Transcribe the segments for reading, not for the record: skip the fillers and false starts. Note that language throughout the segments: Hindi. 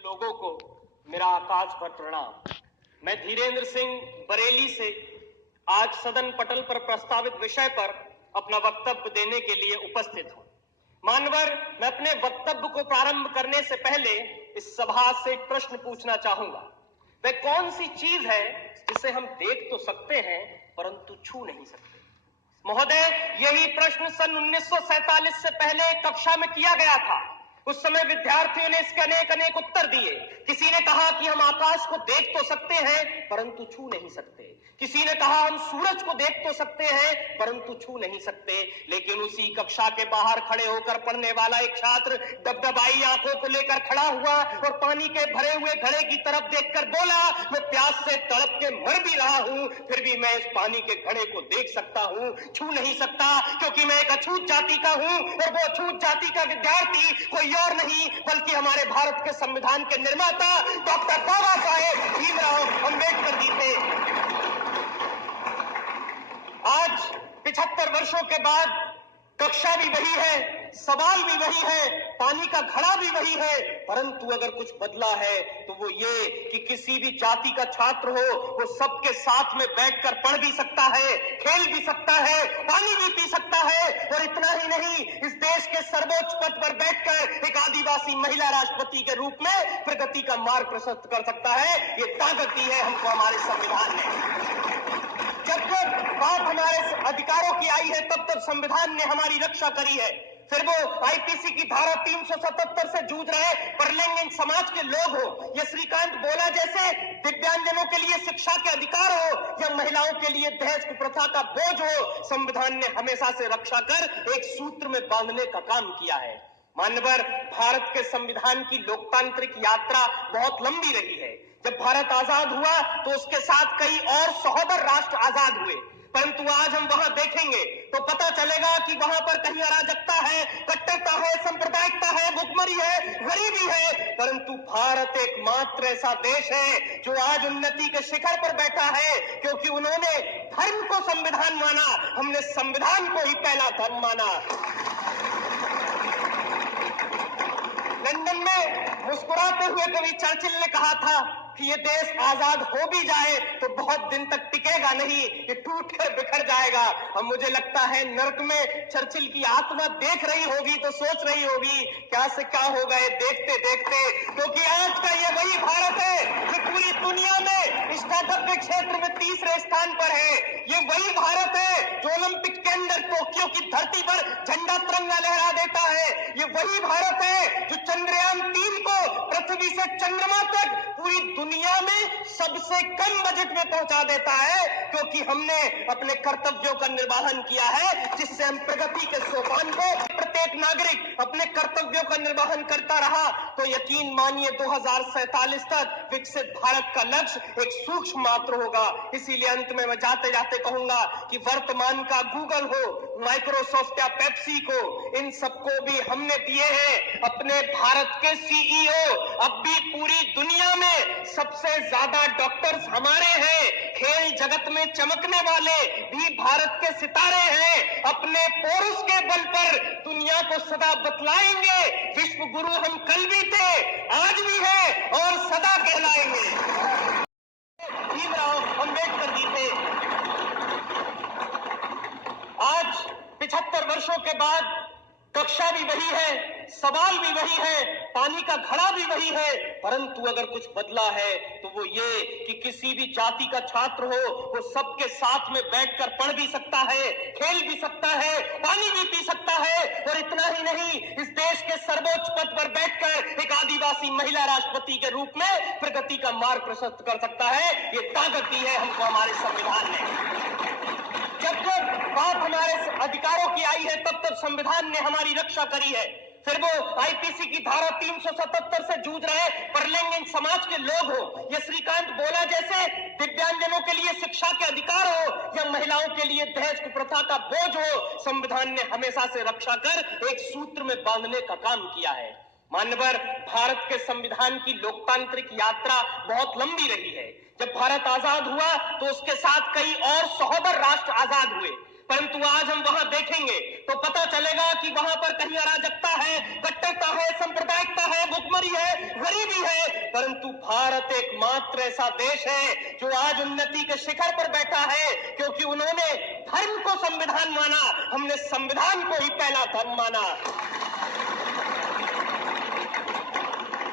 लोगों को मेरा आकाश भर प्रणाम। मैं धीरेन्द्र सिंह बरेली से आज सदन पटल पर प्रस्तावित विषय पर अपना वक्तव्य देने के लिए उपस्थित हूं। मान्यवर, मैं अपने वक्तव्य को प्रारंभ करने से पहले इस सभा से एक प्रश्न पूछना चाहूंगा। वह कौन सी चीज है जिसे हम देख तो सकते हैं परंतु छू नहीं सकते? महोदय, यही प्रश्न सन 1947 से पहले कक्षा में किया गया था। उस समय विद्यार्थियों ने इसके अनेक अनेक उत्तर दिए। किसी ने कहा कि हम आकाश को देख तो सकते हैं परंतु छू नहीं सकते। किसी ने कहा हम सूरज को देख तो सकते हैं परंतु छू नहीं सकते। लेकिन उसी कक्षा के बाहर खड़े होकर पढ़ने वाला एक छात्र डबडबाई आंखों को लेकर खड़ा हुआ और पानी के भरे हुए घड़े की तरफ देखकर बोला, मैं प्यास से तड़प के मर भी रहा हूं, फिर भी मैं इस पानी के घड़े को देख सकता हूं, छू नहीं सकता, क्योंकि मैं एक अछूत जाति का हूं और वो अछूत जाति का विद्यार्थी कोई और नहीं बल्कि हमारे भारत के संविधान के निर्माता डॉक्टर बाबा साहेब भीमराव अंबेडकर जी थे। आज 75 वर्षों के बाद कक्षा भी वही है, सवाल भी वही है, पानी का घड़ा भी वही है, परंतु अगर कुछ बदला है तो वो ये कि किसी भी जाति का छात्र हो वो सबके साथ में बैठकर पढ़ भी सकता है, खेल भी सकता है, पानी भी पी सकता है और इतना ही नहीं, इस देश के सर्वोच्च पद पर बैठकर एक आदिवासी महिला राष्ट्रपति के रूप में प्रगति का मार्ग प्रशस्त कर सकता है। ये ताकत दी है हमको हमारे संविधान ने। जब जब बात हमारे अधिकारों की आई है तब तब संविधान ने हमारी रक्षा करी है। फिर वो आईपीसी की धारा 377 से जूझ रहे परलिंग समाज के लोग हो या श्रीकांत बोला जैसे दिव्यांगजनों के लिए शिक्षा के अधिकार हो या महिलाओं के लिए दहेज कुप्रथा का बोझ हो, संविधान ने हमेशा से रक्षा कर एक सूत्र में बांधने का काम किया है। मान्यवर, भारत के संविधान की लोकतांत्रिक यात्रा बहुत लंबी रही है। जब भारत आजाद हुआ तो उसके साथ कई और सहोदर राष्ट्र आजाद हुए, परंतु आज हम वहां देखेंगे तो पता चलेगा कि वहां पर कहीं अराजकता है, कट्टरता है, सांप्रदायिकता है, भुखमरी है, गरीबी है, परंतु भारत एकमात्र ऐसा देश है जो आज उन्नति के शिखर पर बैठा है, क्योंकि उन्होंने धर्म को संविधान माना, हमने संविधान को ही पहला धर्म माना। लंदन में मुस्कुराते हुए कवि चर्चिल ने कहा था कि ये देश आजाद हो भी जाए तो बहुत दिन तक टिकेगा नहीं, ये टूट कर बिखर जाएगा। अब मुझे लगता है नर्क में चर्चिल की आत्मा देख रही होगी तो सोच रही होगी क्या से क्या हो गए देखते देखते, क्योंकि आज का ये वही भारत है जो पूरी दुनिया में स्टार्टअप के क्षेत्र में तीसरे स्थान पर है। ये वही भारत है जो ओलंपिक के अंदर टोक्यो की धरती पर झंडा तिरंगा लहरा देता है। ये वही भारत है जो चंद्रयान 3 को पृथ्वी से चंद्रमा तक पूरी दुनिया में सबसे कम बजट में पहुंचा देता है, क्योंकि हमने अपने कर्तव्यों का निर्वहन किया है, जिससे हम प्रगति के सोपान को प्रत्येक नागरिक अपने कर्तव्यों का निर्वहन करता रहा तो यकीन मानिए 2047 तक विकसित भारत का लक्ष्य एक सूक्ष्म मात्र होगा। इसीलिए अंत में मैं जाते जाते कहूंगा कि वर्तमान का गूगल हो, माइक्रोसॉफ्ट या पेप्सी को, इन सबको भी हमने दिए हैं अपने भारत के सीईओ। अब भी पूरी दुनिया में सबसे ज्यादा डॉक्टर्स हमारे हैं, खेल जगत में चमकने वाले भी भारत के सितारे हैं। अपने पौरुष के बल पर दुनिया को सदा बतलाएंगे विश्व गुरु हम कल भी थे, आज भी हैं और सदा कहलाएंगे। भीमराव अंबेडकर जी थे। आज 75 वर्षों के बाद कक्षा भी वही है, सवाल भी वही है, पानी का घड़ा भी वही है, परंतु अगर कुछ बदला है तो वो ये कि किसी भी जाति का छात्र हो वो सबके साथ में बैठकर पढ़ भी सकता है, खेल भी सकता है, पानी भी पी सकता है और इतना ही नहीं, इस देश के सर्वोच्च पद पर बैठकर एक आदिवासी महिला राष्ट्रपति के रूप में प्रगति का मार्ग प्रशस्त कर सकता है। ये ताकत दी है हमको हमारे संविधान ने। जब जब बात हमारे अधिकारों की आई है तब तब संविधान ने हमारी रक्षा करी है। फिर वो आईपीसी की धारा 377 से जूझ रहे परलिंग समाज के लोग हो या श्रीकांत बोला जैसे दिव्यांगजनों के लिए शिक्षा के अधिकार हो या महिलाओं के लिए दहेज कुप्रथा का बोझ हो, संविधान ने हमेशा से रक्षा कर एक सूत्र में बांधने का काम किया है। मान्यवर, भारत के संविधान की लोकतांत्रिक यात्रा बहुत लंबी रही है। जब भारत आजाद हुआ तो उसके साथ कई और सहोदर राष्ट्र आजाद हुए, परंतु आज हम वहां देखेंगे तो पता चलेगा कि वहां पर कहीं अराजकता है, कट्टरता है, सांप्रदायिकता है, भुखमरी है, गरीबी है। परंतु भारत एकमात्र ऐसा देश है जो आज उन्नति के शिखर पर बैठा है, क्योंकि उन्होंने धर्म को संविधान माना, हमने संविधान को ही पहला धर्म माना।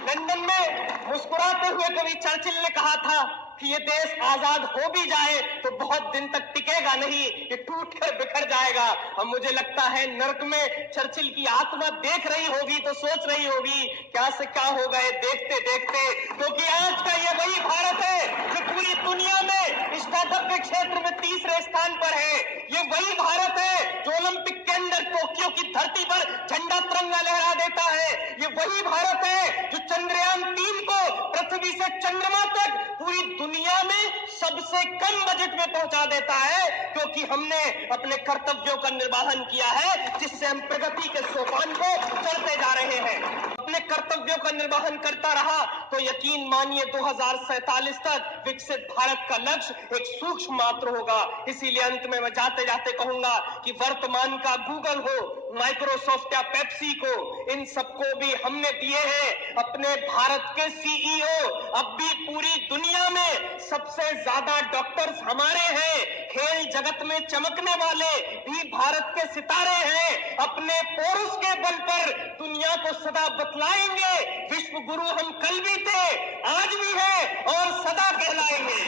लंदन में मुस्कुराते हुए कवि चर्चिल ने कहा था कि ये देश आजाद हो भी जाए तो बहुत दिन तक टिकेगा नहीं, ये टूट कर बिखर जाएगा। अब मुझे लगता है नर्क में चर्चिल की आत्मा देख रही होगी तो सोच रही होगी क्या से क्या हो गए देखते देखते, क्योंकि आज का ये वही भारत है जो पूरी दुनिया में स्टार्टअप के क्षेत्र में तीसरे स्थान पर है। ये वही भारत है जो ओलंपिक के अंदर टोक्यो की धरती पर झंडा तिरंगा लहरा देता है। ये वही भारत है जो चंद्रयान 3 को पृथ्वी से चंद्रमा तक पूरी दुनिया में सबसे कम बजट में पहुंचा देता है, क्योंकि हमने अपने कर्तव्यों का निर्वहन किया है, जिससे हम प्रगति के सोपान को चढ़ते जा रहे हैं। अपने कर्तव्यों का निर्वहन करता रहा तो यकीन मानिए 2047 तक विकसित भारत का लक्ष्य एक सूक्ष्म मात्र होगा। इसीलिए अंत में मैं जाते जाते कहूंगा कि वर्तमान का गूगल हो, माइक्रोसॉफ्ट या पेप्सी को, इन सबको भी हमने दिए हैं अपने भारत के सीईओ। अब भी पूरी दुनिया में सबसे ज्यादा डॉक्टर्स हमारे हैं। खेल जगत में चमकने वाले भी भारत के सितारे हैं। अपने पौरुष के बल पर दुनिया को सदा बतलाएंगे विश्व गुरु हम कल भी थे, आज भी हैं और सदा कहलाएंगे।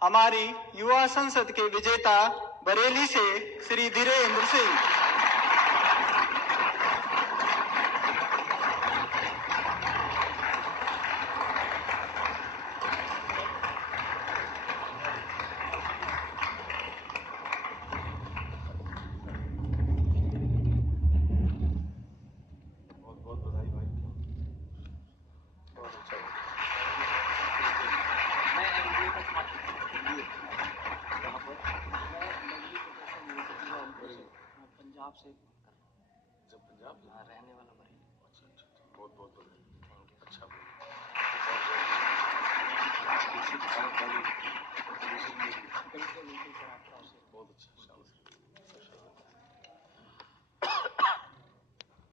हमारी युवा संसद के विजेता बरेली से श्री धीरेन्द्र सिंह। पंजाब से जब पंजाब रहने वाला बरेली। अच्छा, बहुत बहुत थैंक यू। अच्छा, बहुत अच्छा।